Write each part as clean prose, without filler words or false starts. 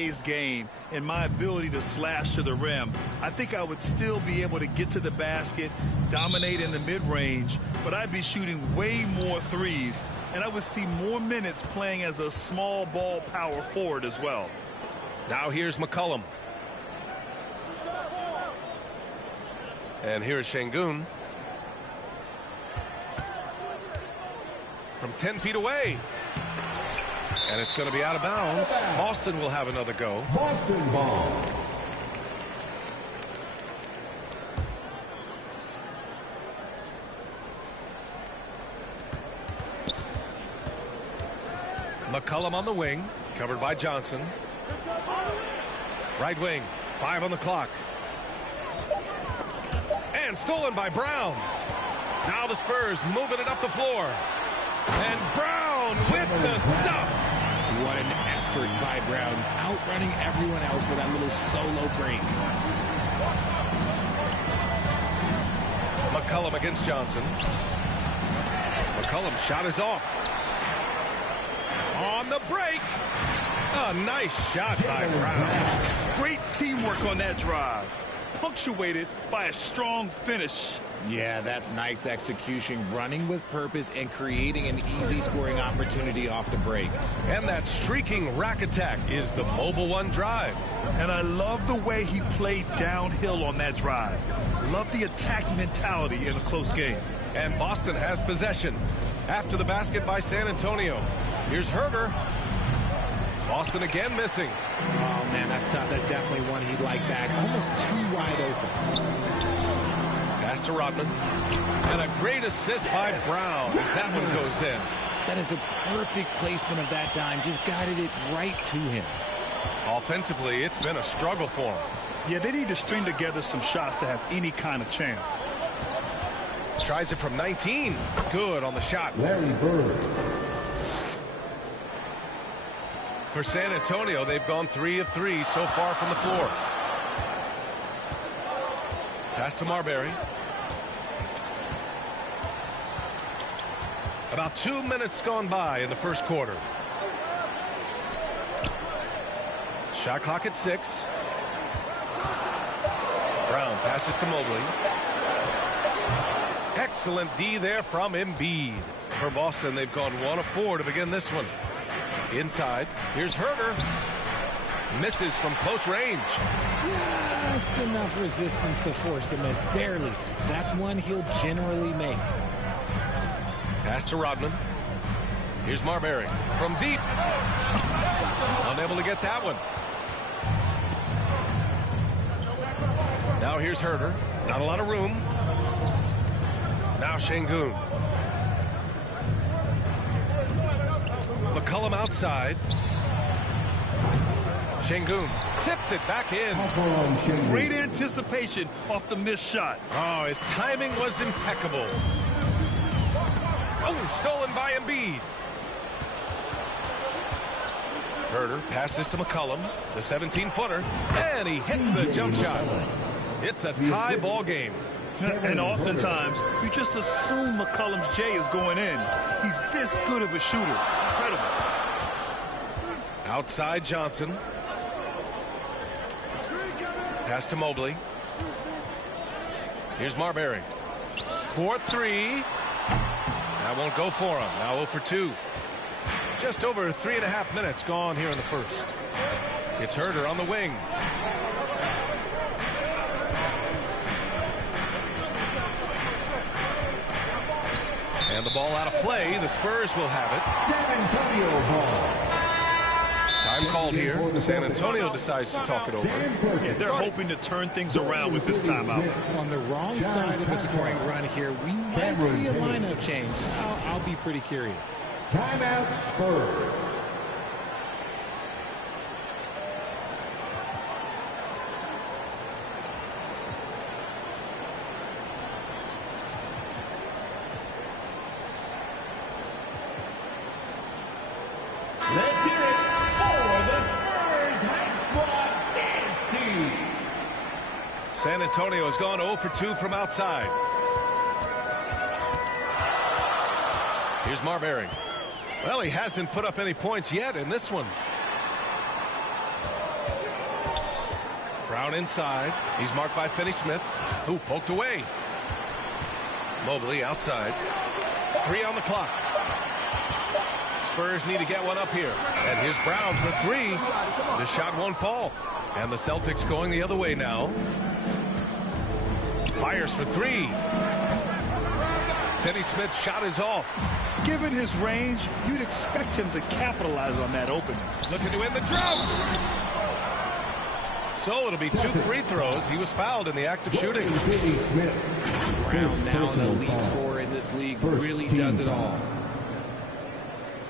today's game and my ability to slash to the rim, I think I would still be able to get to the basket, dominate in the mid-range, but I'd be shooting way more threes, and I would see more minutes playing as a small ball power forward as well. Now here's McCollum. And here's Şengün. From 10 feet away. And it's going to be out of bounds. Boston will have another go. Boston ball. McCollum on the wing, covered by Johnson. Right wing, 5 on the clock. And stolen by Brown. Now the Spurs moving it up the floor. And Brown with the stuff. What an effort by Brown, outrunning everyone else for that little solo break. McCollum against Johnson. McCollum's shot is off. On the break. A nice shot by Brown. Great teamwork on that drive, punctuated by a strong finish. Yeah, that's nice execution, running with purpose and creating an easy scoring opportunity off the break. And that streaking rack attack is the Mobile One drive. And I love the way he played downhill on that drive. Love the attack mentality in a close game. And Boston has possession after the basket by San Antonio. Here's Herter. Boston again missing. Oh, man, that's tough. That's definitely one he'd like back. Almost too wide open. Pass to Rodman. And a great assist by Brown as that one goes in. That is a perfect placement of that dime. Just guided it right to him. Offensively, it's been a struggle for him. Yeah, they need to string together some shots to have any kind of chance. Tries it from 19. Good on the shot. Yr3. For San Antonio, they've gone 3 of 3 so far from the floor. Pass to Marbury. About 2 minutes gone by in the first quarter. Shot clock at 6. Brown passes to Mobley. Excellent D there from Embiid. For Boston, they've gone 1 of 4 to begin this one. Inside, here's Herter. Misses from close range. Just enough resistance to force the miss. Barely. That's one he'll generally make. Pass to Rodman. Here's Marbury from deep. Unable to get that one. Now here's Herter. Not a lot of room. Now Şengün. McCollum outside. Şengün tips it back in. Great anticipation off the missed shot. Oh, his timing was impeccable. Oh, stolen by Embiid. Herter passes to McCollum, the 17-footer, and he hits the jump shot. It's a tie ball game. And oftentimes, you just assume McCollum's J is going in. He's this good of a shooter. It's incredible. Outside Johnson. Pass to Mobley. Here's Marbury. 4-3. That won't go for him. Now 0 for 2. Just over 3.5 minutes gone here in the first. It's Herter on the wing. And the ball out of play. The Spurs will have it. San Antonio ball. Time called here. San Antonio decides to talk it over. Yeah, they're hoping to turn things around with this timeout. On the wrong side of a scoring run here, we might see a lineup change. I'll be pretty curious. Timeout Spurs. Let's hear it for the Spurs High Squad Dance Team. San Antonio has gone 0 for 2 from outside. Here's Marbury. Well, he hasn't put up any points yet in this one. Brown inside. He's marked by Finney-Smith, who poked away. Mobley outside. 3 on the clock. Spurs need to get one up here. And here's Brown for 3. The shot won't fall. And the Celtics going the other way now. Fires for 3. Finney-Smith's shot is off. Given his range, you'd expect him to capitalize on that opening. Looking to win the drought. So it'll be 2 free throws. He was fouled in the act of shooting. Brown, now an elite scorer in this league, really does it all.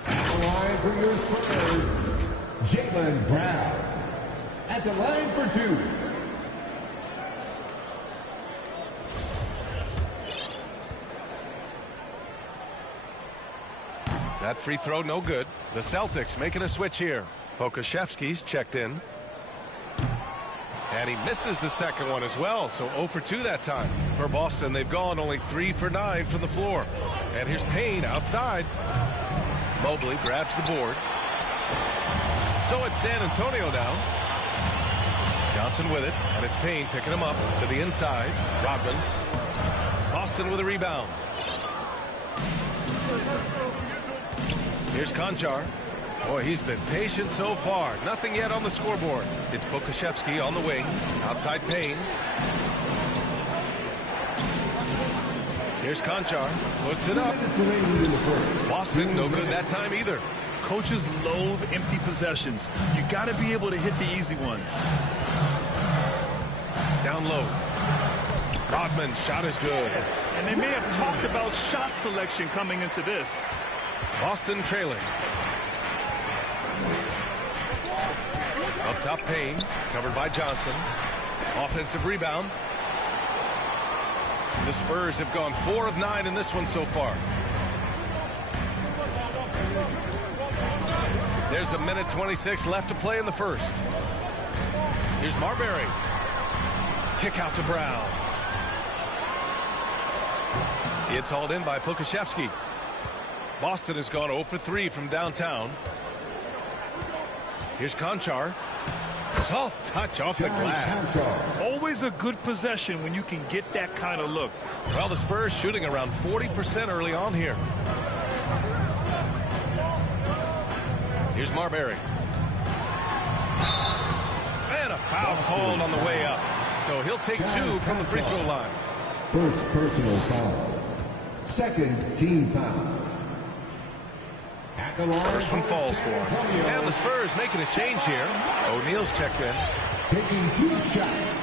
At the line for your Spurs, Jaylen Brown. At the line for 2. That free throw no good. The Celtics making a switch here. Pokusevski's checked in. And he misses the second one as well, so 0 for 2 that time. For Boston, they've gone only 3 for 9 from the floor. And here's Payne outside. Mobley grabs the board. So it's San Antonio now. Johnson with it, and it's Payne picking him up to the inside. Rodman. Boston with a rebound. Here's Konchar. Boy, he's been patient so far. Nothing yet on the scoreboard. It's Pokusevski on the wing. Outside Payne. Here's Konchar. Puts it up. Boston, no good that time either. Coaches loathe empty possessions. You got to be able to hit the easy ones. Down low. Rodman, shot is good. And they may have talked about shot selection coming into this. Boston trailing. Up top, Payne, covered by Johnson. Offensive rebound. The Spurs have gone 4 of 9 in this one so far. There's 1:26 left to play in the first. Here's Marbury. Kick out to Brown. It's hauled in by Pokusevski. Boston has gone 0 for 3 from downtown. Here's Konchar. Soft touch off the glass. Always a good possession when you can get that kind of look. Well, the Spurs shooting around 40% early on here. Here's Marbury. And a foul called on the way up. So he'll take 2 from the free throw line. First personal foul. Second team foul. First one falls for him. And the Spurs making a change here. O'Neal's checked in. Taking 2 shots.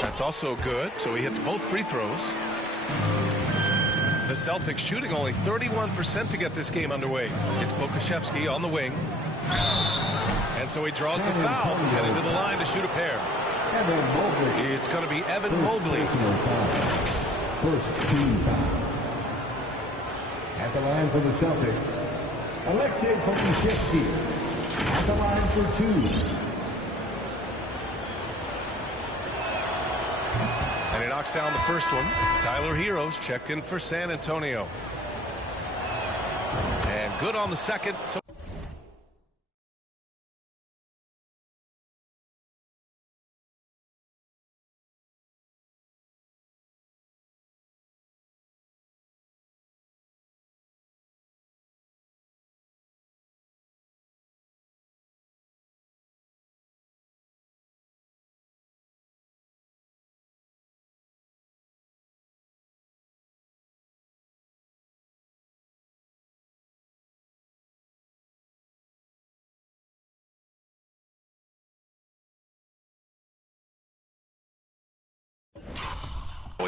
That's also good, so he hits both free throws. The Celtics shooting only 31% to get this game underway. It's Pokusevski on the wing. And so he draws the foul, heading to the line to shoot a pair. It's going to be Evan Mobley. First team foul. At the line for the Celtics, Alexei Pokusevski. At the line for 2. And he knocks down the first one. Tyler Hero's checked in for San Antonio. And good on the second. So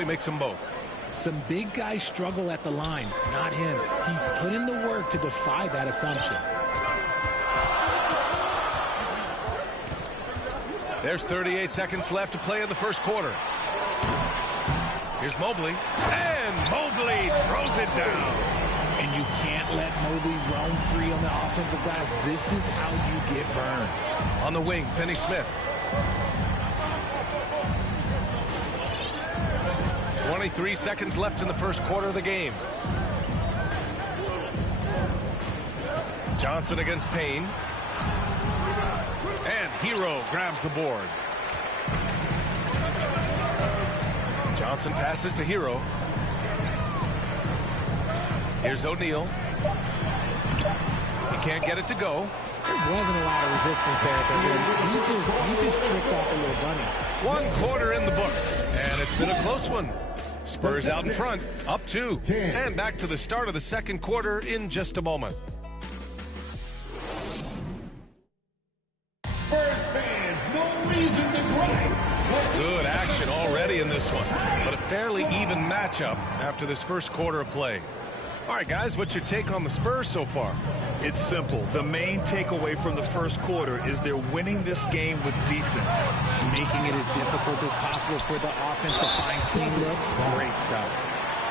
he makes them both. Some big guys struggle at the line, not him. He's put in the work to defy that assumption. There's 38 seconds left to play in the first quarter. Here's Mobley. And Mobley throws it down. And you can't let Mobley roam free on the offensive glass. This is how you get burned. On the wing, Finney-Smith. 23 seconds left in the first quarter of the game. Johnson against Payne. And Hero grabs the board. Johnson passes to Hero. Here's O'Neal. He can't get it to go. There wasn't a lot of resistance there at the rim. He just tripped off a little bunny. 1 quarter in the books, and it's been a close one. Spurs out in front, up 2. And back to the start of the second quarter in just a moment. Spurs fans, no reason to gripe. Good action already in this one, but a fairly even matchup after this first quarter of play. All right, guys, what's your take on the Spurs so far? It's simple. The main takeaway from the first quarter is they're winning this game with defense. Making it as difficult as possible for the offense to find clean looks. Great stuff.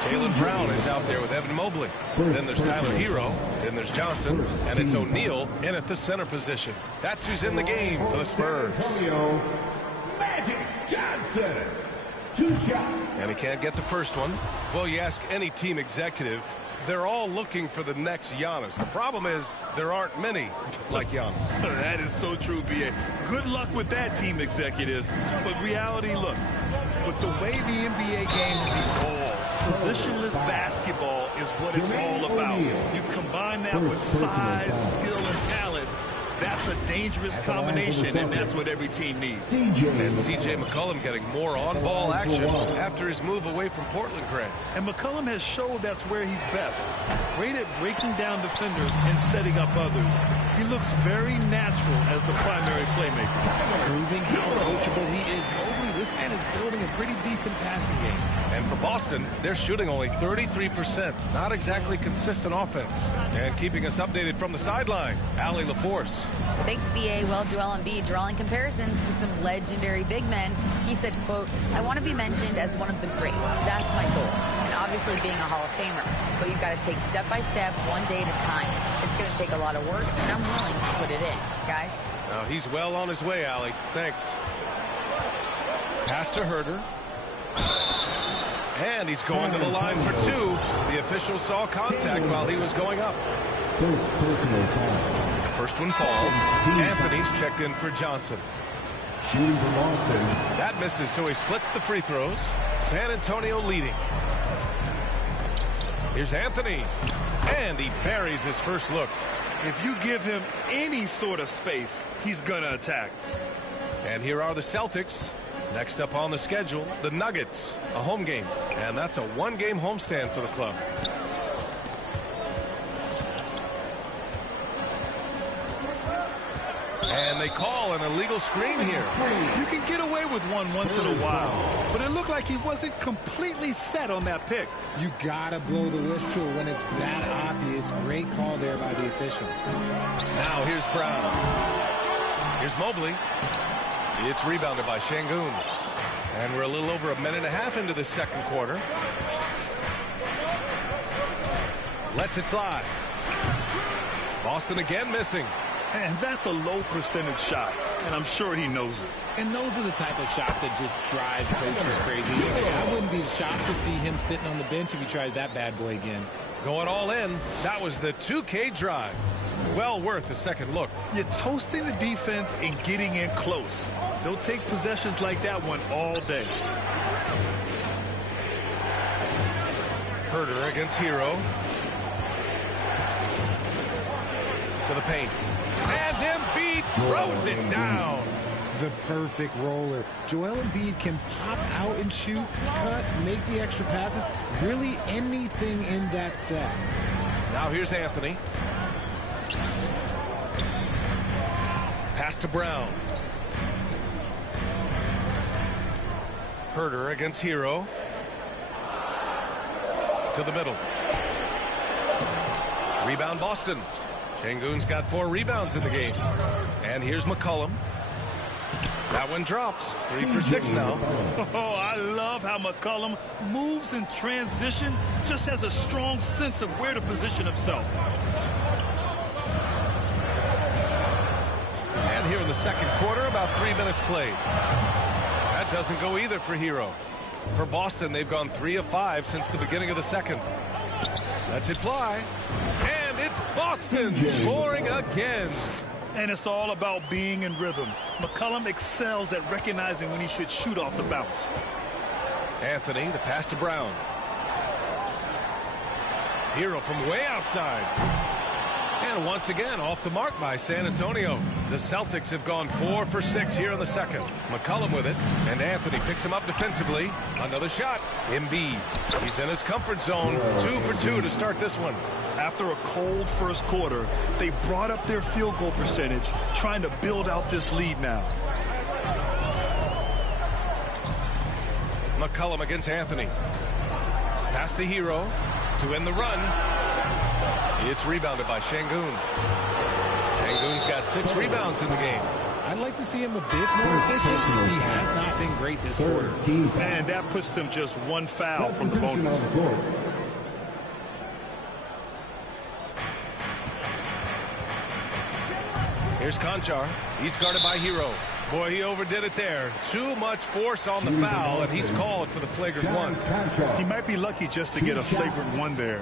Jaylen Brown is out there with Evan Mobley. Then there's Tyler Hero. Then there's Johnson. And it's O'Neal in at the center position. That's who's in the game for the Spurs. Antonio Magic Johnson. 2 shots. And he can't get the first one. Well, you ask any team executive, they're all looking for the next Giannis. The problem is there aren't many like Giannis. That is so true, B.A. Good luck with that, team executives. But reality, look, with the way the NBA game has evolved, positionless basketball is what it's all about. You combine that with size, skill, and talent. That's a dangerous combination, and that's what every team needs. And C.J. McCollum getting more on-ball action after his move away from Portland, Grant. And McCollum has showed that's where he's best. Great at breaking down defenders and setting up others. He looks very natural as the primary playmaker. Proving how coachable he is. Mobley, this man is building a pretty decent passing game. And for Boston, they're shooting only 33%. Not exactly consistent offense. And keeping us updated from the sideline, Allie LaForce. Thanks, B.A. Well, Joel Embiid drawing comparisons to some legendary big men. He said, quote, "I want to be mentioned as one of the greats. That's my goal. And obviously being a Hall of Famer. But you've got to take step by step, one day at a time. It's going to take a lot of work, and I'm willing to put it in. Guys?" He's well on his way, Allie. Thanks. Pass to Herter. And he's going to the line for 2. The official saw contact while he was going up. First personal foul. The first one falls. Anthony's checked in for Johnson. Shooting for Boston. That misses, so he splits the free throws. San Antonio leading. Here's Anthony. And he buries his first look. If you give him any sort of space, he's going to attack. And here are the Celtics. Next up on the schedule, the Nuggets, a home game. And that's a 1-game homestand for the club. And they call an illegal screen here. You can get away with one once in a while, but it looked like he wasn't completely set on that pick. You gotta blow the whistle when it's that obvious. Great call there by the official. Now here's Brown. Here's Mobley. It's rebounded by Şengün. And we're a little over a minute and a half into the second quarter. Lets it fly. Boston again missing. And that's a low percentage shot, and I'm sure he knows it. And those are the type of shots that just drive coaches crazy. I wouldn't be shocked to see him sitting on the bench if he tries that bad boy again. Going all in. That was the 2K drive. Well worth a second look. You're toasting the defense and getting in close. They'll take possessions like that one all day. Herter against Hero. To the paint. And Embiid throws it down. The perfect roller. Joel Embiid can pop out and shoot, cut, make the extra passes. Really anything in that set. Now here's Anthony. Pass to Brown. Herter against Hero. To the middle. Rebound Boston. Şengün's got 4 rebounds in the game. And here's McCollum. That one drops. 3 for 6 now. Oh, I love how McCollum moves in transition, just has a strong sense of where to position himself. And here in the second quarter, about 3 minutes played. That doesn't go either for Hero. For Boston, they've gone 3 of 5 since the beginning of the second. Lets it fly. And it's Boston scoring again. And it's all about being in rhythm. McCollum excels at recognizing when he should shoot off the bounce. Anthony, the pass to Brown. Hero from way outside. And once again, off the mark by San Antonio. The Celtics have gone 4 for 6 here in the second. McCollum with it, and Anthony picks him up defensively. Another shot. Embiid. He's in his comfort zone. 2 for 2 to start this one. After a cold first quarter, they brought up their field goal percentage, trying to build out this lead now. McCollum against Anthony. Pass to Hero to end the run. It's rebounded by Şengün. Şengün's got 6 rebounds in the game. I'd like to see him a bit more efficient. He has not been great this quarter. And that puts them just 1 foul from the bonus. Here's Konchar. He's guarded by Hero. Boy, he overdid it there. Too much force on the foul, and he's called for the flagrant one. He might be lucky just to get a flagrant one there.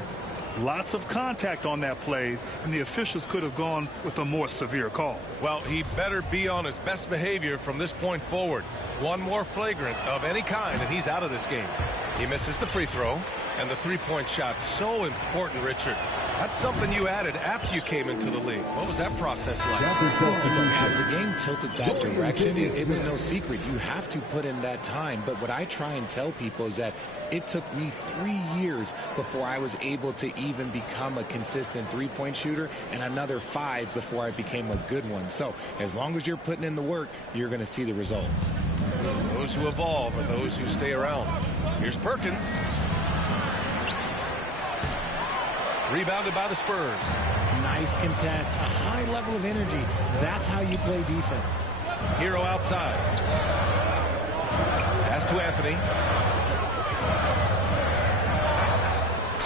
Lots of contact on that play, and the officials could have gone with a more severe call. Well, he better be on his best behavior from this point forward. One more flagrant of any kind, and he's out of this game. He misses the free throw, and the three-point shot. So important, Richard. That's something you added after you came into the league. What was that process like? As the game tilted that direction, it was no secret. You have to put in that time. But what I try and tell people is that it took me 3 years before I was able to even become a consistent three-point shooter, and another 5 before I became a good one. So as long as you're putting in the work, you're going to see the results. Those who evolve are those who stay around. Here's Perkins. Rebounded by the Spurs. Nice contest, a high level of energy. That's how you play defense. Hero outside. Pass to Anthony.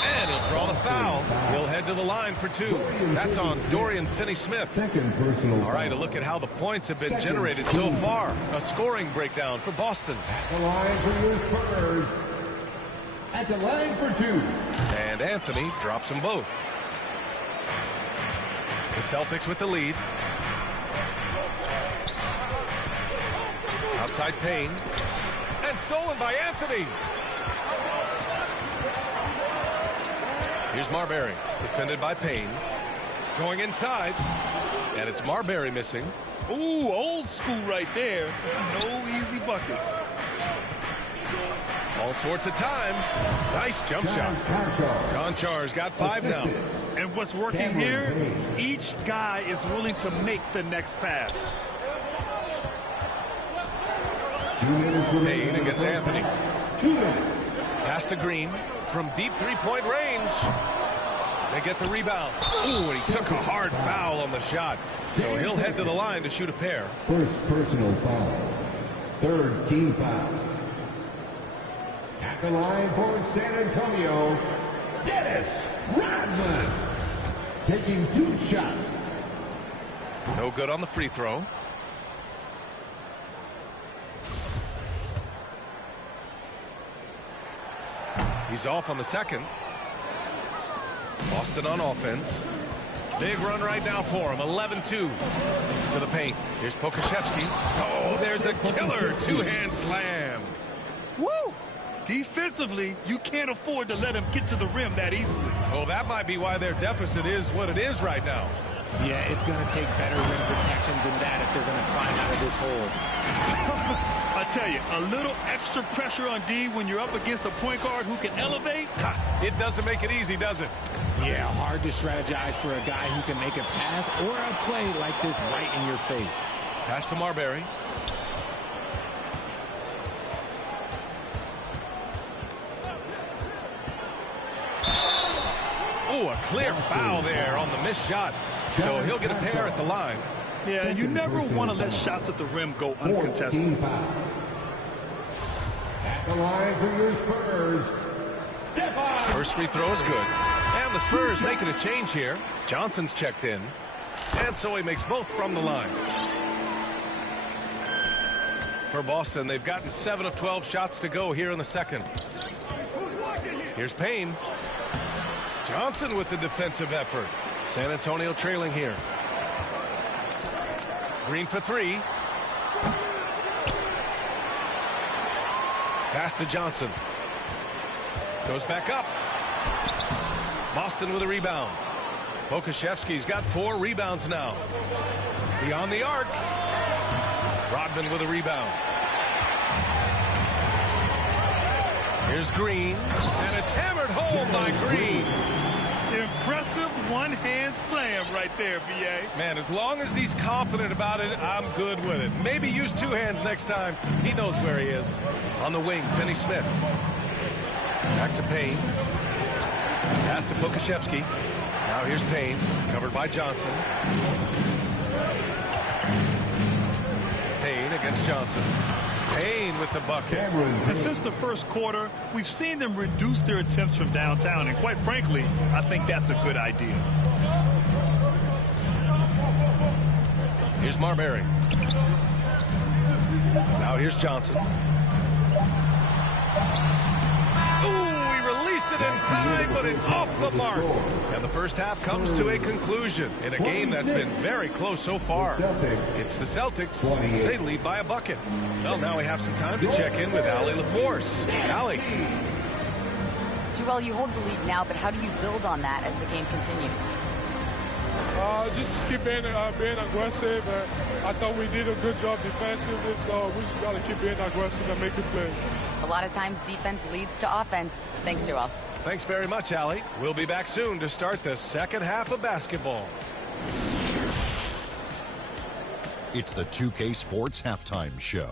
And he'll draw the foul. He'll head to the line for 2. That's on Dorian Finney-Smith. Second personal. All right, a look at how the points have been generated so far. A scoring breakdown for Boston. The line for your Spurs. At the line for 2. And Anthony drops them both. The Celtics with the lead. Outside Payne. And stolen by Anthony. Here's Marbury. Defended by Payne. Going inside. And it's Marbury missing. Ooh, old school right there. No easy buckets. All sorts of time. Nice jump shot. Konchar's got 5 now. And what's working here, each guy is willing to make the next pass. Payne against Anthony. 2 minutes. Pass to Green from deep three-point range. They get the rebound. Ooh, and he took a hard foul on the shot. So he'll head to the line to shoot a pair. First personal foul. Third team foul. At the line for San Antonio, Dennis Rodman. Taking 2 shots. No good on the free throw. He's off on the second. Boston on offense. Big run right now for him. 11-2 to the paint. Here's Pokusevski. Oh, there's a killer 2-hand slam. Woo! Defensively, you can't afford to let him get to the rim that easily. Oh, that might be why their deficit is what it is right now. Yeah, it's going to take better rim protection than that if they're going to climb out of this hole. I tell you, a little extra pressure on D when you're up against a point guard who can elevate. It doesn't make it easy, does it? Yeah, hard to strategize for a guy who can make a pass or a play like this right in your face. Pass to Marbury. Oh, a clear foul there on the missed shot. So he'll get a pair at the line. Yeah, you never want to let shots at the rim go uncontested. At the line for your Spurs, Stephon. First free throw is good. And the Spurs making a change here. Johnson's checked in. And so he makes both from the line. For Boston, they've gotten 7 of 12 shots to go here in the second. Here's Payne. Johnson with the defensive effort. San Antonio trailing here. Green for three. Pass to Johnson. Goes back up. Boston with a rebound. Pokusevski's got 4 rebounds now. Beyond the arc. Rodman with a rebound. Here's Green, and it's hammered home by Green. Impressive one-hand slam right there, VA. Man, as long as he's confident about it, I'm good with it. Maybe use 2 hands next time. He knows where he is. On the wing, Finney Smith. Back to Payne. Pass to Pokusevski. Now here's Payne, covered by Johnson. Payne against Johnson. Payne with the bucket. And since the first quarter, we've seen them reduce their attempts from downtown, and quite frankly, I think that's a good idea. Here's Marbury. Now here's Johnson. In time, but it's off the mark. And the first half comes to a conclusion in a game that's been very close so far. It's the Celtics. They lead by a bucket. Well, now we have some time to check in with Allie LaForce. Allie. Joel, you hold the lead now, but how do you build on that as the game continues? Just keep being aggressive. I thought we did a good job defensively, so we just got to keep being aggressive and making plays. A lot of times defense leads to offense. Thanks, Joel. Thanks very much, Allie. We'll be back soon to start the second half of basketball. It's the 2K Sports Halftime Show.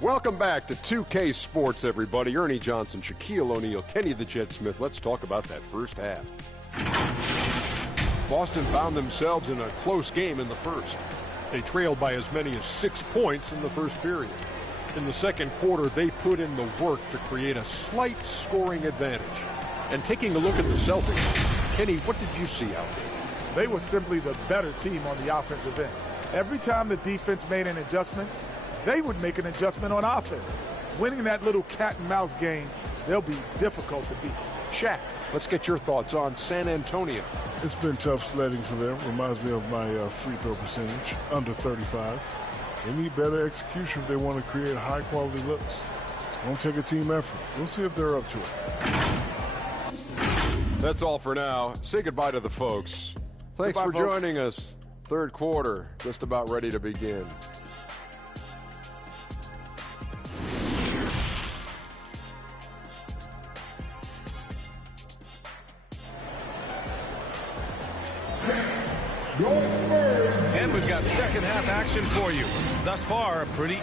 Welcome back to 2K Sports, everybody. Ernie Johnson, Shaquille O'Neal, Kenny the Jet Smith. Let's talk about that first half. Boston found themselves in a close game in the first. They trailed by as many as 6 points in the first period. In the second quarter, they put in the work to create a slight scoring advantage. And taking a look at the Celtics, Kenny, what did you see out there? They were simply the better team on the offensive end. Every time the defense made an adjustment, they would make an adjustment on offense. Winning that little cat and mouse game, they'll be difficult to beat. Shaq, let's get your thoughts on San Antonio. It's been tough sledding for them. Reminds me of my free throw percentage, under 35. They need better execution if they want to create high-quality looks. It's going to take a team effort. We'll see if they're up to it. That's all for now. Say goodbye to the folks. Thanks for joining us. Third quarter, just about ready to begin. And we've got second half action for you. Thus far, a pretty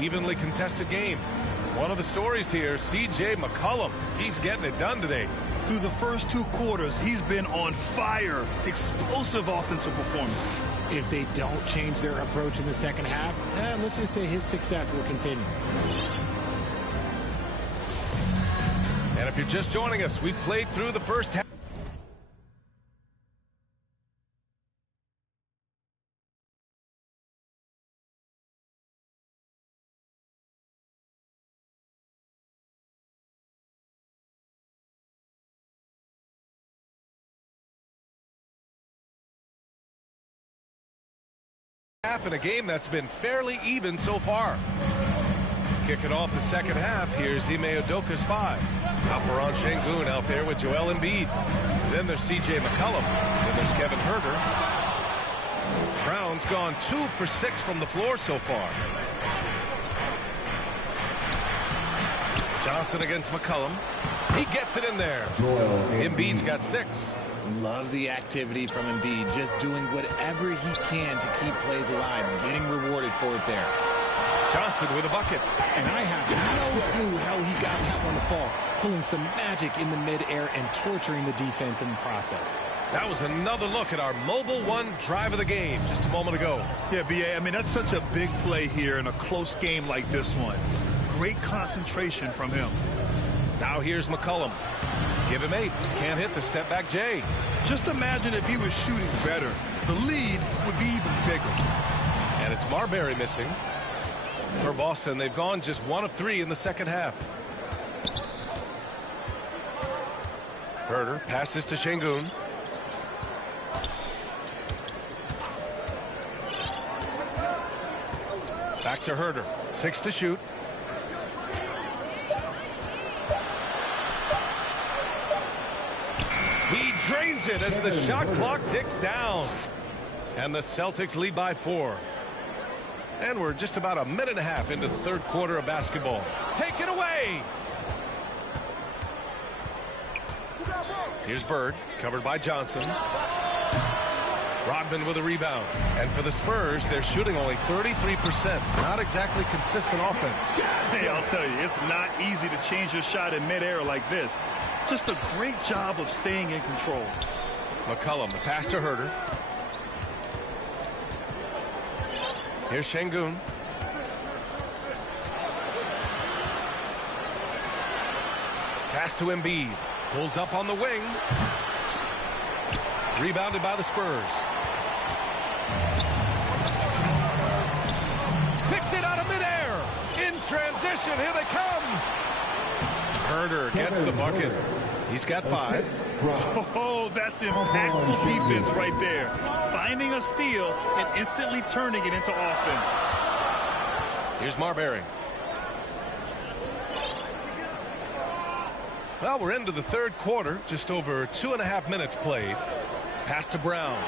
Evenly contested game. One of the stories here, C.J. McCollum. He's getting it done today. Through the first 2 quarters, he's been on fire. Explosive offensive performance. If they don't change their approach in the second half, let's just say his success will continue. And if you're just joining us, we played through the first half. In a game that's been fairly even so far. Kicking off the second half, here's Ime Udoka's 5. Alperen Şengün out there with Joel Embiid. Then there's C.J. McCollum. Then there's Kevin Huerter. Brown's gone 2 for 6 from the floor so far. Johnson against McCollum. He gets it in there. Embiid's got 6. Love the activity from Embiid, just doing whatever he can to keep plays alive, getting rewarded for it there. Johnson with a bucket. And I have no clue how he got that one to fall, pulling some magic in the midair and torturing the defense in the process. That was another look at our Mobile One drive of the game just a moment ago. Yeah, B.A., I mean, that's such a big play here in a close game like this one. Great concentration from him. Now here's McCollum. Give him 8. Can't hit the step-back J. Just imagine if he was shooting better. The lead would be even bigger. And it's Marbury missing. For Boston, they've gone just 1 of 3 in the second half. Huerter passes to Şengün. Back to Huerter. 6 to shoot. He drains it as the shot clock ticks down. And the Celtics lead by 4. And we're just about a minute and a half into the third quarter of basketball. Take it away. Here's Bird, covered by Johnson. Rodman with a rebound. And for the Spurs, they're shooting only 33%. Not exactly consistent offense. Hey, I'll tell you, it's not easy to change your shot in midair like this. Just a great job of staying in control. McCollum, the pass to Huerter. Here's Şengün. Pass to Embiid. Pulls up on the wing. Rebounded by the Spurs. Picked it out of midair. In transition, here they come. Huerter gets the bucket. He's got 5. Oh, that's impactful defense right there. Finding a steal and instantly turning it into offense. Here's Marbury. Well, we're into the third quarter. Just over 2.5 minutes played. Pass to Brown.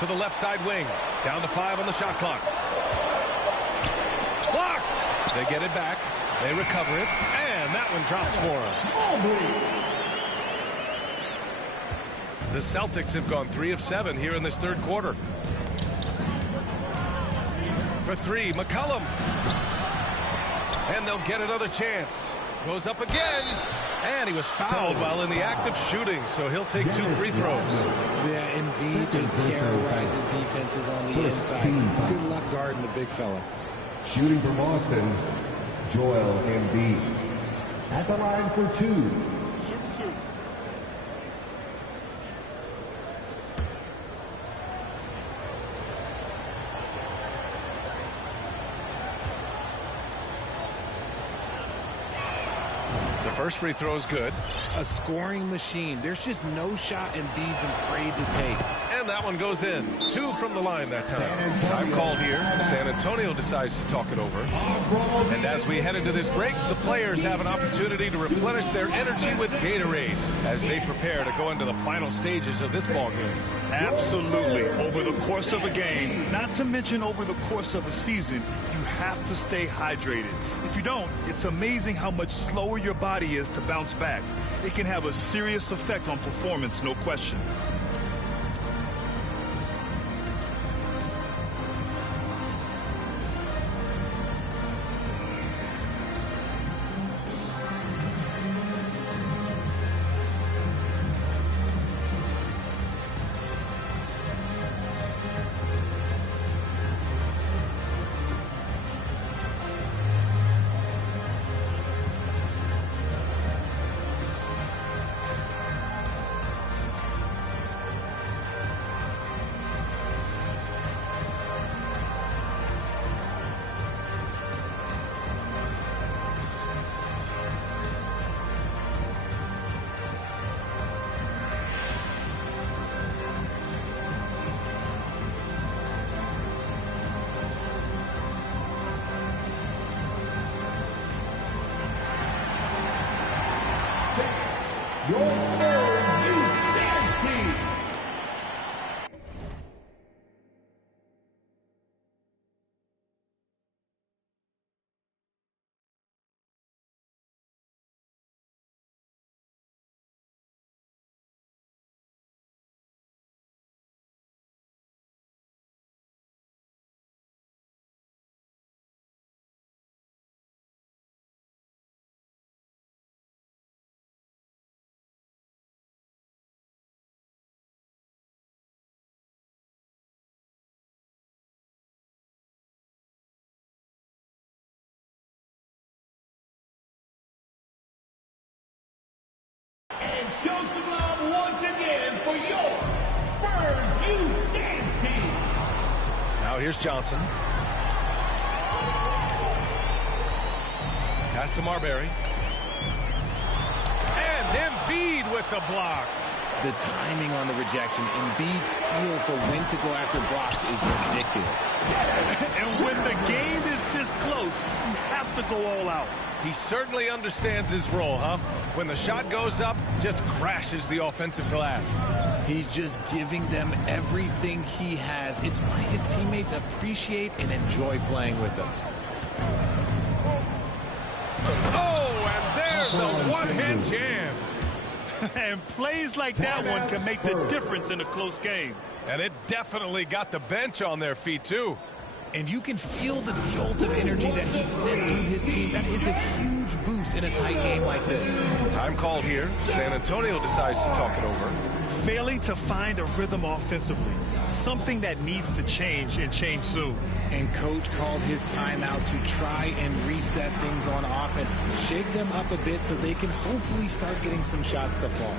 To the left side wing. Down to 5 on the shot clock. Blocked. They get it back. They recover it. And that one drops for him. The Celtics have gone 3 of 7 here in this third quarter. For 3, McCollum. And they'll get another chance. Goes up again. And he was fouled while in the act of shooting, so he'll take 2 free throws. Yeah, Embiid just terrorizes defenses on the inside. Good luck guarding the big fella. Shooting for Boston, Joel Embiid. At the line for 2. First free throw is good. A scoring machine. There's just no shot Embiid's afraid to take. And that one goes in. 2 from the line that time. Time called here. San Antonio decides to talk it over. And as we head into this break, the players have an opportunity to replenish their energy with Gatorade as they prepare to go into the final stages of this ball game. Absolutely. Over the course of a game, not to mention over the course of a season, you have to stay hydrated. If you don't, it's amazing how much slower your body is to bounce back. It can have a serious effect on performance, no question. your Spurs Youth Dance Team. And show some love once again for your Spurs Youth Dance Team. Now here's Johnson. Pass to Marbury. And Embiid with the block. The timing on the rejection, Embiid's feel for when to go after blocks is ridiculous. And when the game is this close, you have to go all out. He certainly understands his role, huh? When the shot goes up, just crashes the offensive glass. He's just giving them everything he has. It's why his teammates appreciate and enjoy playing with him. Oh, and there's a one-hand jam. And plays like that one can make the difference in a close game. And it definitely got the bench on their feet, too. And you can feel the jolt of energy that he sent through his team. That is a huge boost in a tight game like this. Time called here. San Antonio decides to talk it over. Failing to find a rhythm offensively. Something that needs to change and change soon. And coach called his timeout to try and reset things on offense. Shake them up a bit so they can hopefully start getting some shots to fall.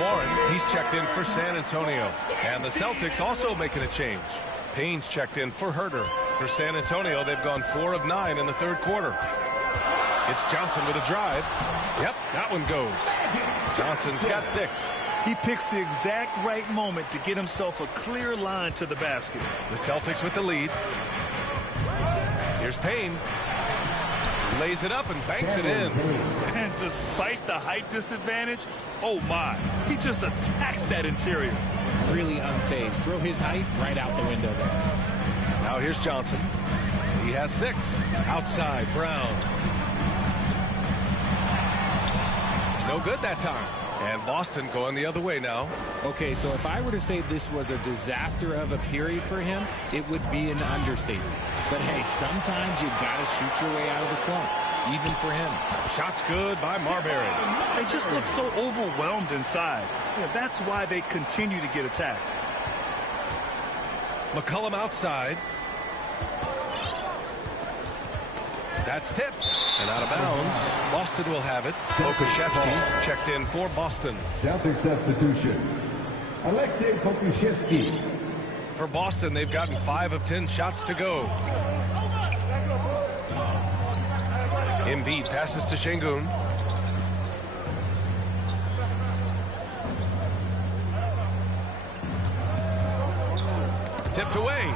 Warren, he's checked in for San Antonio. And the Celtics also making a change. Payne's checked in for Herter. For San Antonio, they've gone 4 of 9 in the third quarter. It's Johnson with a drive. Yep, that one goes. Johnson's got 6. He picks the exact right moment to get himself a clear line to the basket. The Celtics with the lead. Here's Payne. Lays it up and banks it in. And despite the height disadvantage, oh my, he just attacks that interior. Really unfazed. Throw his height right out the window there. Now here's Johnson. He has 6. Outside, Brown. No good that time. And Boston going the other way now. Okay, so if I were to say this was a disaster of a period for him, it would be an understatement. But hey, sometimes you gotta shoot your way out of the slump, even for him. Shots good by Marbury. They just look so overwhelmed inside. Yeah, that's why they continue to get attacked. McCollum outside. That's tipped and out of bounds. Boston will have it. Pokuševski's checked in for Boston. Celtics substitution. Alexei Pokuševski. For Boston, they've gotten 5 of 10 shots to go. Embiid passes to Şengün. Tipped away.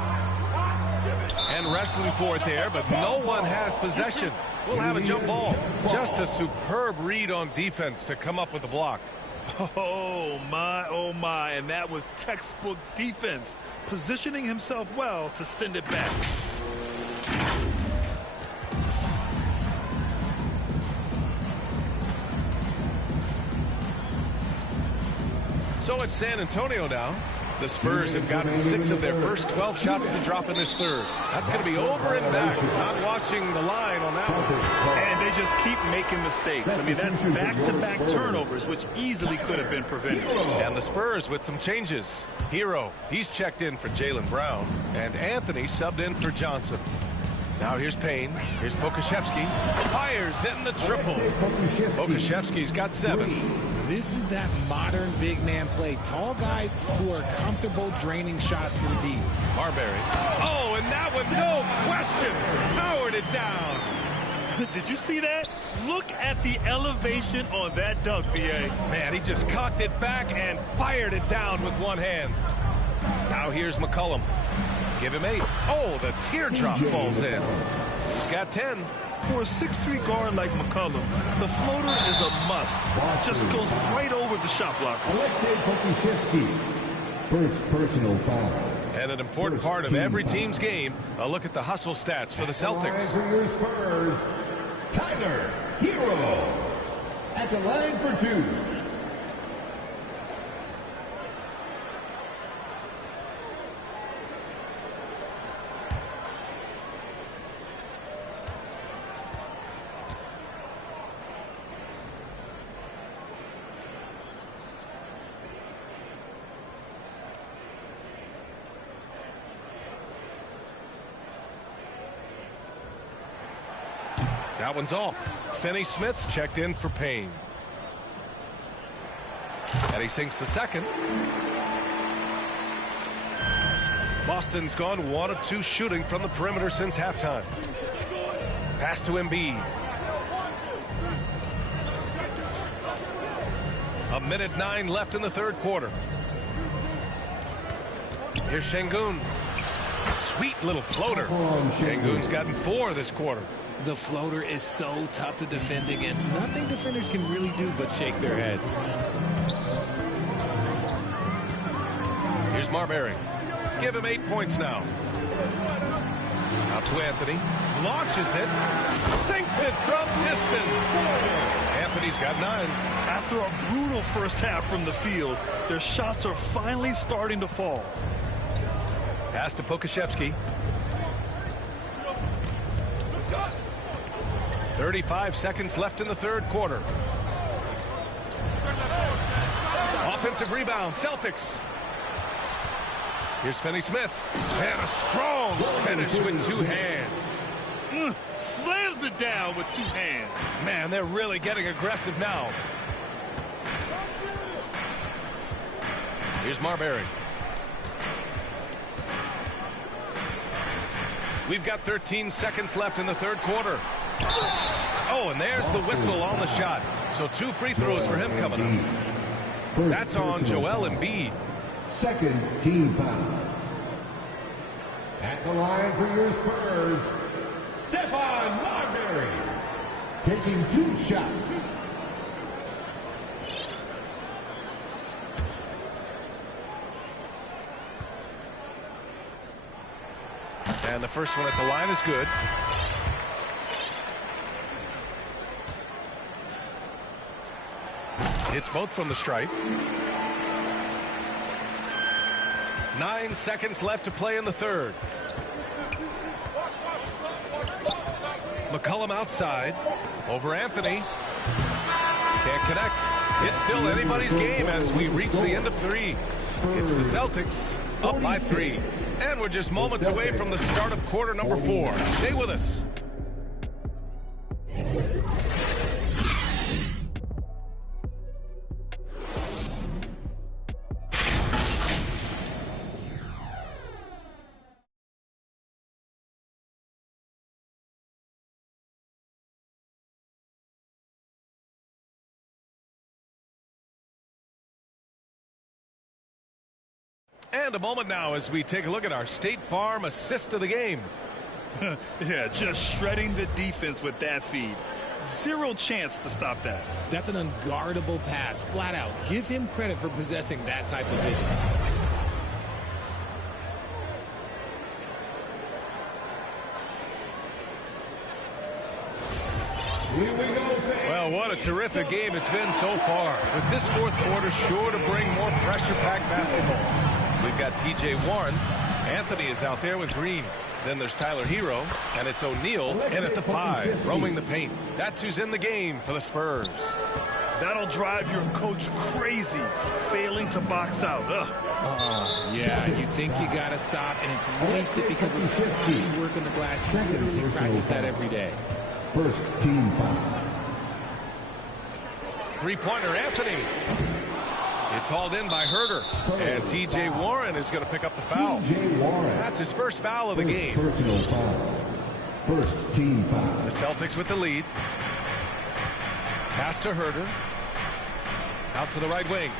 And wrestling for it there, but no one has possession. We'll have a jump ball. Just a superb read on defense to come up with the block. Oh my, and that was textbook defense, positioning himself well to send it back. So it's San Antonio now. The Spurs have gotten 6 of their first 12 shots to drop in this third. That's going to be over and back. Not watching the line on that one. And they just keep making mistakes. I mean, that's back-to-back turnovers, which easily could have been prevented. And the Spurs with some changes. Hero, he's checked in for Jaylen Brown. And Anthony subbed in for Johnson. Now here's Payne. Here's Pokusevski. Fires in the triple. Pokusevski's got 7. This is that modern big man play. Tall guys who are comfortable draining shots from deep. Marbury. Oh, and that one, no question, powered it down. Did you see that? Look at the elevation on that dunk, B.A. Man, he just cocked it back and fired it down with one hand. Now here's McCollum. Give him 8. Oh, the teardrop falls in. He's got 10. For a 6'3" guard like McCollum, the floater is a must. Just goes right over the shot blocker. First personal foul. And an important part of every team's game, a look at the hustle stats for the Celtics. For your Spurs, Tyler Hero at the line for 2. That one's off. Finney-Smith checked in for Payne. And he sinks the second. Boston's gone 1 of 2 shooting from the perimeter since halftime. Pass to Embiid. A minute 9 left in the third quarter. Here's Şengün. Sweet little floater. Şengün's gotten 4 this quarter. The floater is so tough to defend against. Nothing defenders can really do but shake their heads. Here's Marbury. Give him 8 points now. Out to Anthony. Launches it. Sinks it from distance. Anthony's got 9. After a brutal first half from the field, their shots are finally starting to fall. Pass to Pokusevski. 35 seconds left in the third quarter. Offensive rebound, Celtics. Here's Finney-Smith. And a strong finish with 2 hands. Slams it down with 2 hands. Man, they're really getting aggressive now. Here's Marbury. We've got 13 seconds left in the third quarter. Oh, and there's the whistle on the shot. So 2 free throws for him coming up. That's on Joel Embiid. Second team foul. At the line for your Spurs, Stephon Marbury. Taking 2 shots. And the first one at the line is good. Hits both from the stripe. 9 seconds left to play in the third. McCollum outside. Over Anthony. Can't connect. It's still anybody's game as we reach the end of 3. It's the Celtics up by 3. And we're just moments away from the start of quarter number 4. Stay with us. And a moment now as we take a look at our State Farm assist of the game. Yeah, just shredding the defense with that feed. 0 chance to stop that. That's an unguardable pass, flat out. Give him credit for possessing that type of vision. Well, what a terrific game it's been so far. With this fourth quarter sure to bring more pressure-packed basketball. We've got T.J. Warren. Anthony is out there with Green. Then there's Tyler Hero, and it's O'Neal in at the 5, roaming the paint. That's who's in the game for the Spurs. That'll drive your coach crazy, failing to box out. Yeah, you think you got to stop, and it's wasted because of sloppy work on the glass. You literally practice that every day. First team foul. Three-pointer, Anthony. It's hauled in by Herder. And T.J. Warren is going to pick up the foul. That's his first foul of the game. Personal foul. First team foul. The Celtics with the lead. Pass to Herder. Out to the right wing.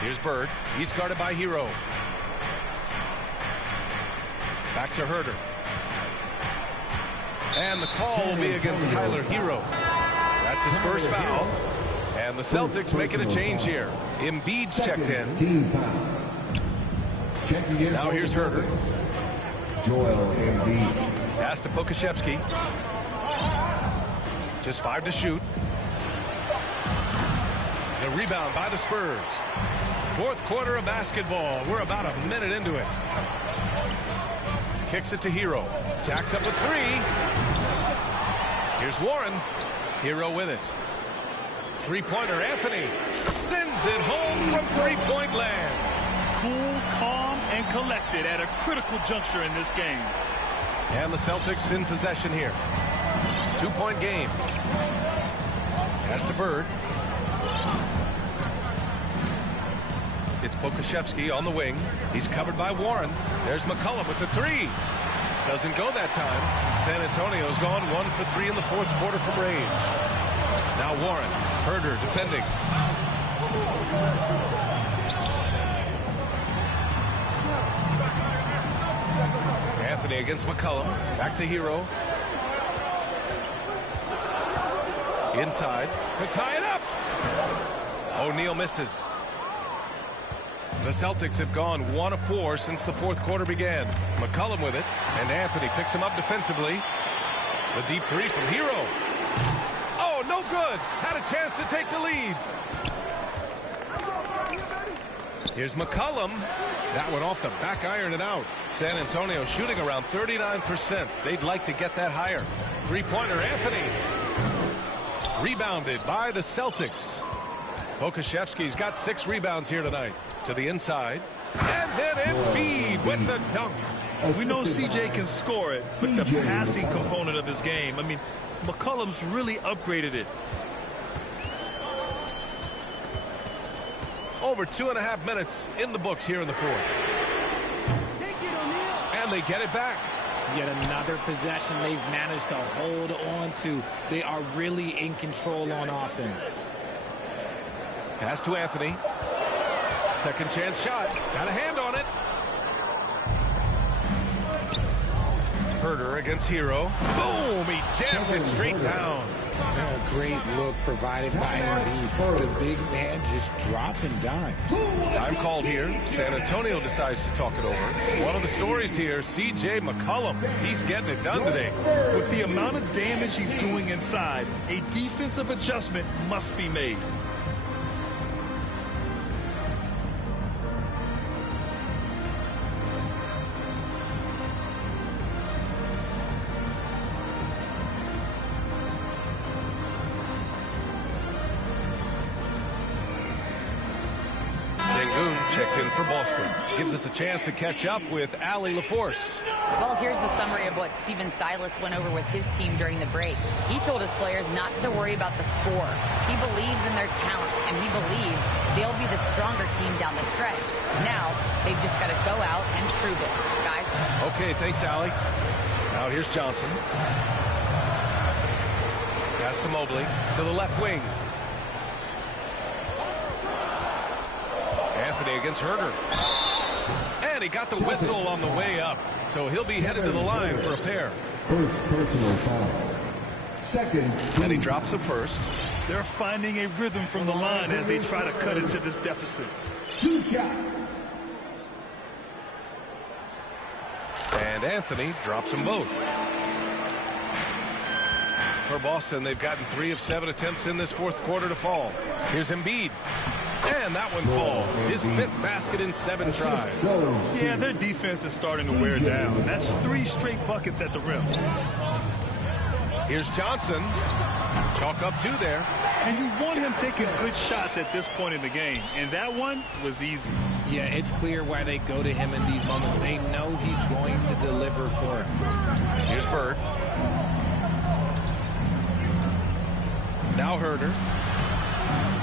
Here's Bird. He's guarded by Hero. Back to Herder. And the call will be against Tyler Hero. That's his first foul. And the Celtics making a change here. Embiid's checked in. Team foul. Checking in. Now here's Herder. Joel Embiid. Pass to Pokusevski. Just 5 to shoot. The rebound by the Spurs. Fourth quarter of basketball. We're about a minute into it. Kicks it to Hero. Jacks up with 3. Here's Warren. Hero with it. Three-pointer, Anthony. Sends it home from three-point land. Cool, calm, and collected at a critical juncture in this game. And the Celtics in possession here. 2-point game. Pass to Bird. It's Pokusevski on the wing. He's covered by Warren. There's McCollum with the 3. Doesn't go that time. San Antonio's gone 1 for 3 in the fourth quarter from range. Now Warren. Herder defending. Anthony against McCollum. Back to Hero. Inside to tie it up. O'Neal misses. The Celtics have gone 1 of 4 since the fourth quarter began. McCollum with it, and Anthony picks him up defensively. The deep 3 from Hero. Oh, no good. Had a chance to take the lead. Here's McCollum. That one off the back iron and out. San Antonio shooting around 39%. They'd like to get that higher. Three-pointer, Anthony. Rebounded by the Celtics. Pokusevski's got 6 rebounds here tonight. To the inside. And then Embiid with the dunk. We know CJ can score it, but the passing component of his game, I mean, McCollum's really upgraded it. Over 2.5 minutes in the books here in the fourth. And they get it back. Yet another possession they've managed to hold on to. They are really in control on offense. Pass to Anthony. Second chance shot. Got a hand on it. Herder against Hero. Boom! He jams it straight down. A great look provided by Embiid. The big man just dropping dimes. Time called here. San Antonio decides to talk it over. One of the stories here, C.J. McCollum. He's getting it done today. With the amount of damage he's doing inside, a defensive adjustment must be made. Checked in for Boston. Gives us a chance to catch up with Allie LaForce. Well, here's the summary of what Steven Silas went over with his team during the break. He told his players not to worry about the score. He believes in their talent, and he believes they'll be the stronger team down the stretch. Now, they've just got to go out and prove it. Guys? Okay, thanks, Allie. Now here's Johnson. Pass to Mobley. To the left wing. Anthony against Herder. And he got the whistle on the way up. So he'll be headed to the line for a pair. First personal foul. Second. And he drops it first. They're finding a rhythm from the line as they try to cut into this deficit. 2 shots. And Anthony drops them both. For Boston, they've gotten 3 of 7 attempts in this fourth quarter to fall. Here's Embiid. And that one falls. His 5th basket in 7 tries. Yeah, their defense is starting to wear down. That's 3 straight buckets at the rim. Here's Johnson. Chalk up 2 there. And you want him taking good shots at this point in the game. And that one was easy. Yeah, it's clear why they go to him in these moments. They know he's going to deliver for him. Here's Bird. Now Herder.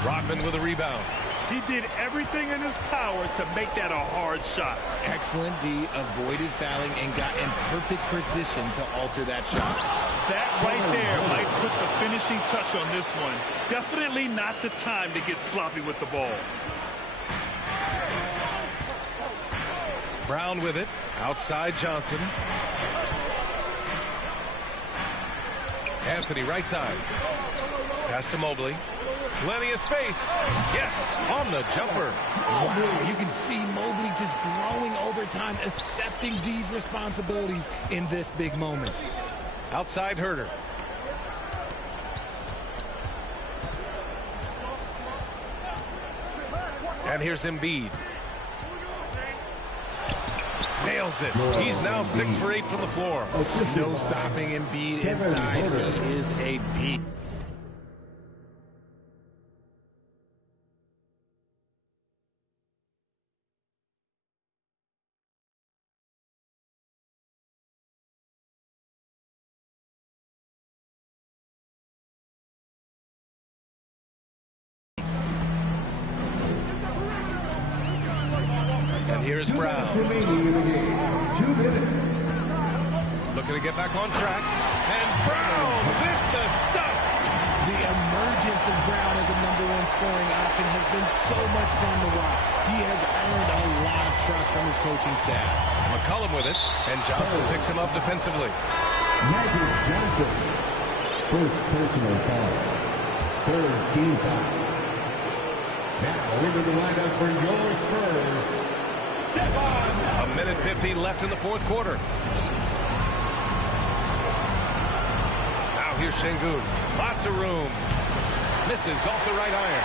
Rodman with a rebound. He did everything in his power to make that a hard shot. Excellent D, avoided fouling and got in perfect position to alter that shot. That right there might put the finishing touch on this one. Definitely not the time to get sloppy with the ball. Brown with it. Outside Johnson. Anthony right side. Pass to Mobley. Plenty of space. Yes, on the jumper. Wow, you can see Mobley just growing over time, accepting these responsibilities in this big moment. Outside Herder. And here's Embiid. Nails it. He's now 6 for 8 from the floor. No stopping Embiid inside. He is a beast. And here's Brown. Remaining in the game, 2 minutes. Looking to get back on track. And Brown with the stuff. The emergence of Brown as a #1 scoring option has been so much fun to watch. He has earned a lot of trust from his coaching staff. McCollum with it. And Johnson picks him up defensively. Magic Johnson. First personal foul. 3rd team foul. Now into the lineup for your Spurs. Step on. 1:50 left in the 4th quarter. Now here's Şengün. Lots of room. Misses off the right iron.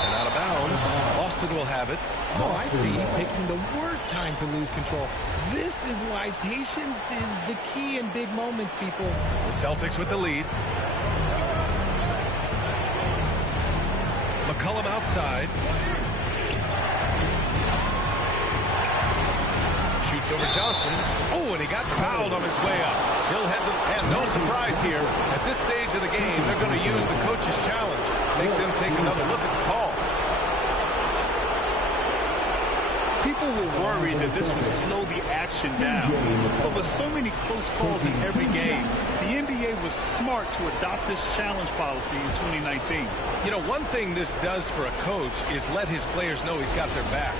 And out of bounds. Boston will have it. Oh, I see. Picking the worst time to lose control. This is why patience is the key in big moments, people. The Celtics with the lead. McCollum outside. Shoots over Johnson. Oh, and he got fouled on his way up. He'll head the... And no surprise here. At this stage of the game, they're going to use the coach's challenge. Make them take another look at the call. People were worried that this would slow the action down. But with so many close calls in every game, the NBA was smart to adopt this challenge policy in 2019. You know, one thing this does for a coach is let his players know he's got their back.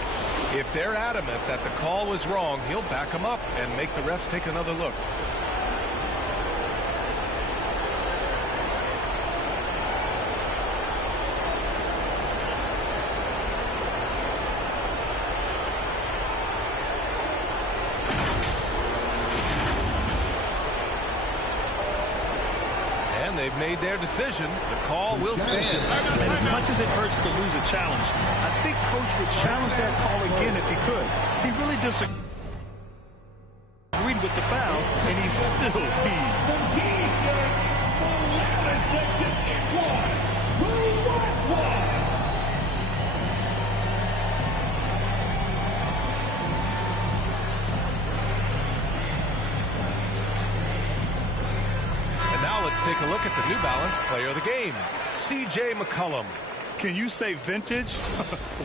If they're adamant that the call was wrong, he'll back them up and make the refs take another look. They've made their decision. The call will stand. And as much as it hurts to lose a challenge, I think Coach would challenge that call again if he could. He really disagreed with the foul, and he's still peeved. Take a look at the New Balance player of the game, C.J. McCollum. Can you say vintage?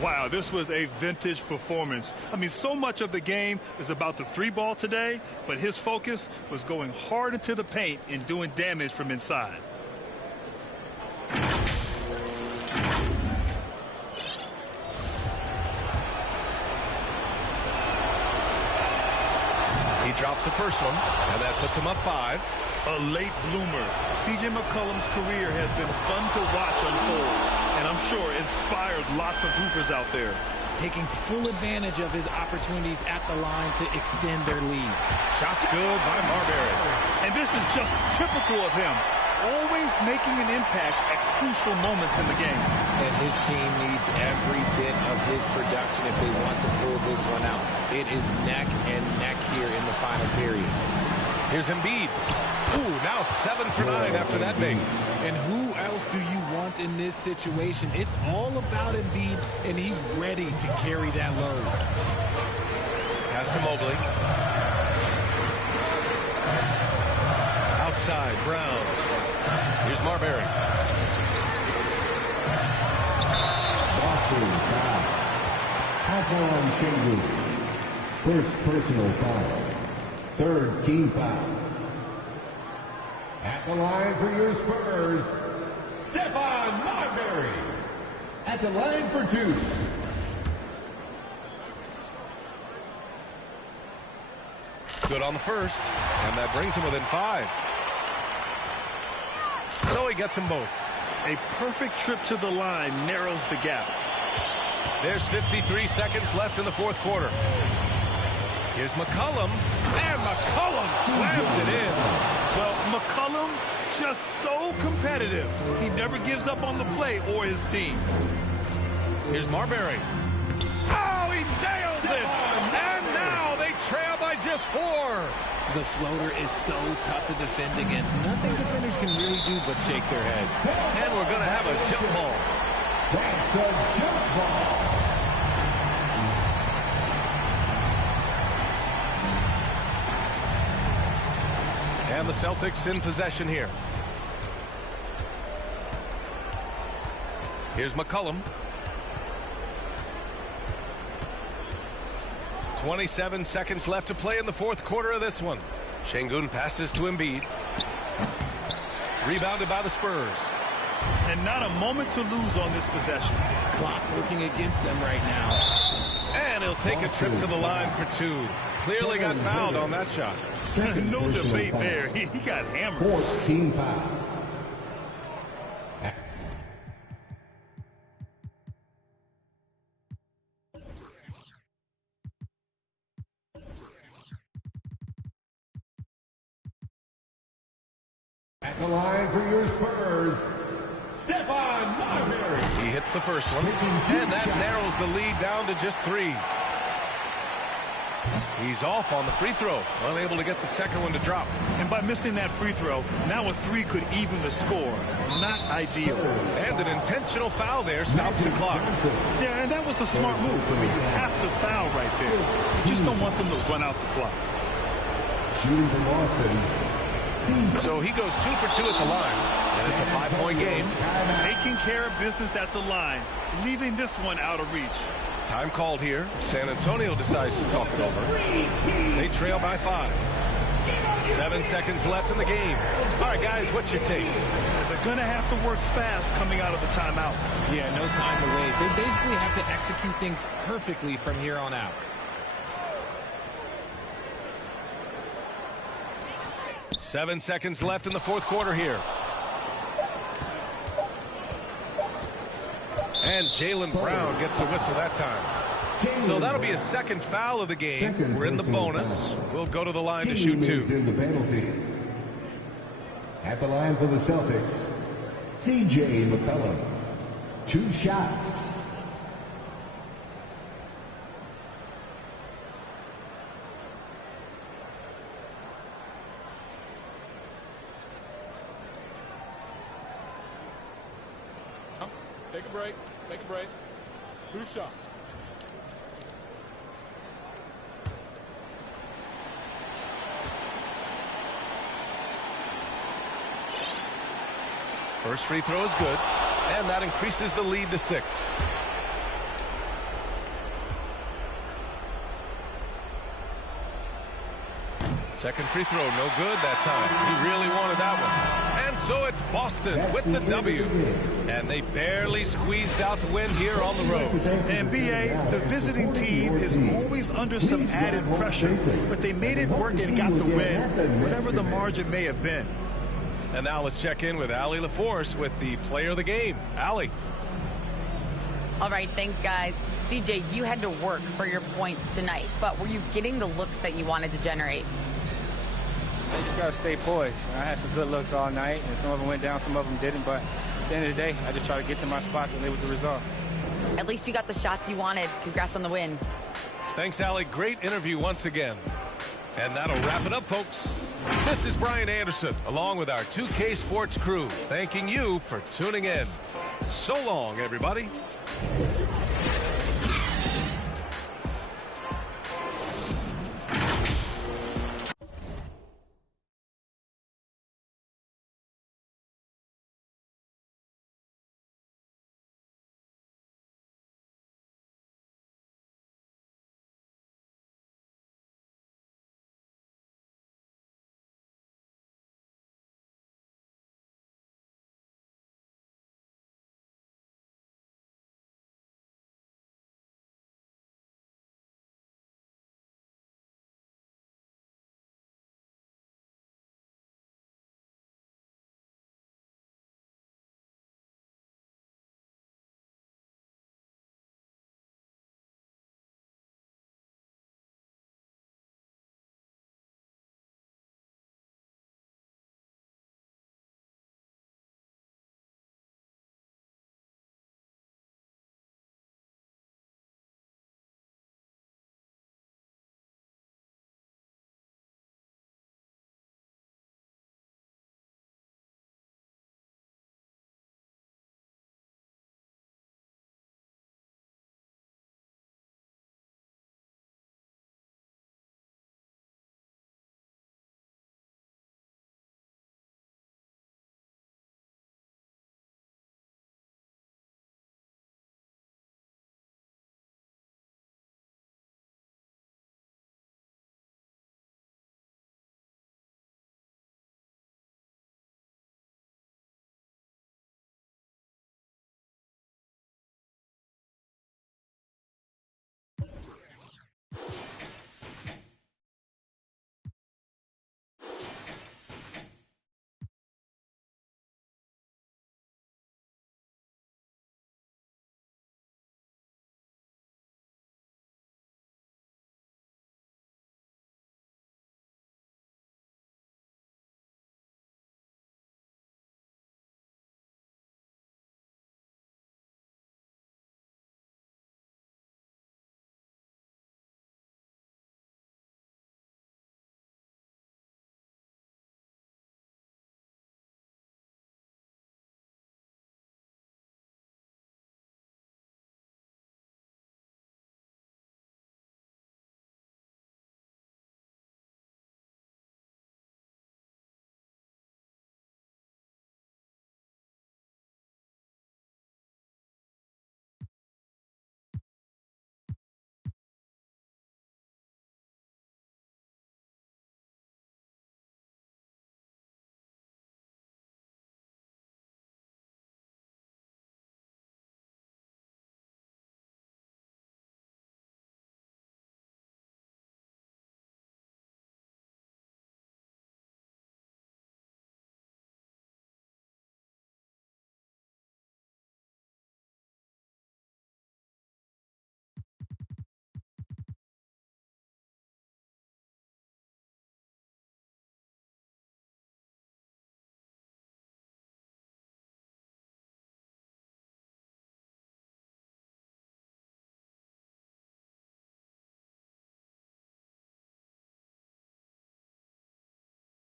Wow, this was a vintage performance. I mean, so much of the game is about the 3-ball today, but his focus was going hard into the paint and doing damage from inside. He drops the first one, and that puts him up 5. A late bloomer. C.J. McCollum's career has been fun to watch unfold, and I'm sure inspired lots of hoopers out there. Taking full advantage of his opportunities at the line to extend their lead. Shots good by Marbury. And this is just typical of him. always making an impact at crucial moments in the game. And his team needs every bit of his production if they want to pull this one out. It is neck and neck here in the final period. Here's Embiid. Ooh, now 7 for 9 after that make. And who else do you want in this situation? It's all about Embiid, and he's ready to carry that load. Pass to Mobley. Outside, Brown. Here's Marbury. Boston foul. Foul on Shingu. First personal foul. Third team foul. At the line for your Spurs, Stephon Marbury. At the line for 2. Good on the first, and that brings him within 5. So he gets them both. A perfect trip to the line narrows the gap. There's 53 seconds left in the fourth quarter. Here's McCollum, and McCollum slams it in. Well, McCollum, just so competitive. He never gives up on the play or his team. Here's Marbury. Oh, he nails it! And now they trail by just 4. The floater is so tough to defend against. Nothing defenders can really do but shake their heads. And we're going to have a jump ball. That's a jump ball. And the Celtics in possession here. Here's McCollum. 27 seconds left to play in the fourth quarter of this one. Şengün passes to Embiid. Rebounded by the Spurs. And not a moment to lose on this possession. Clock working against them right now. And he'll take a trip to the line for 2. Clearly got fouled on that shot. No debate there. He got hammered. Fourth team foul. At the line for your Spurs, Stephon Marbury. He hits the first one, and that narrows the lead down to just 3. He's off on the free throw, unable to get the second one to drop. And by missing that free throw, now a 3 could even the score. Not ideal. And an intentional foul there stops the clock. Yeah, and that was a smart move. I mean, you have to foul right there. You just don't want them to run out the clock. Shooting from Boston. So he goes 2 for 2 at the line, and it's a 5-point game. Taking care of business at the line, leaving this one out of reach. Time called here. San Antonio decides to talk it over. They trail by 5. 7 seconds left in the game. All right, guys, what's your take? They're going to have to work fast coming out of the timeout. Yeah, no time to waste. They basically have to execute things perfectly from here on out. Seven seconds left in the fourth quarter here. And Jaylen Brown gets a whistle that time. So that'll be a second foul of the game. We're in the bonus. We'll go to the line to shoot 2. In the penalty. At the line for the Celtics, C.J. McCollum. 2 shots. Take a break. Take a break. 2 shots. First free throw is good, and that increases the lead to 6. Second free throw, no good that time. He really wanted that one. And so it's Boston with the W. And they barely squeezed out the win here on the road. And B.A., the visiting team is always under some added pressure, but they made it work and got the win, whatever the margin may have been. And now let's check in with Allie LaForce with the player of the game. Allie. All right, thanks, guys. CJ, you had to work for your points tonight, but were you getting the looks that you wanted to generate? They just got to stay poised. I had some good looks all night, and some of them went down, some of them didn't. But at the end of the day, I just try to get to my spots and live with the result. At least you got the shots you wanted. Congrats on the win. Thanks, Allie. Great interview once again. And that'll wrap it up, folks. This is Brian Anderson, along with our 2K Sports crew, thanking you for tuning in. So long, everybody.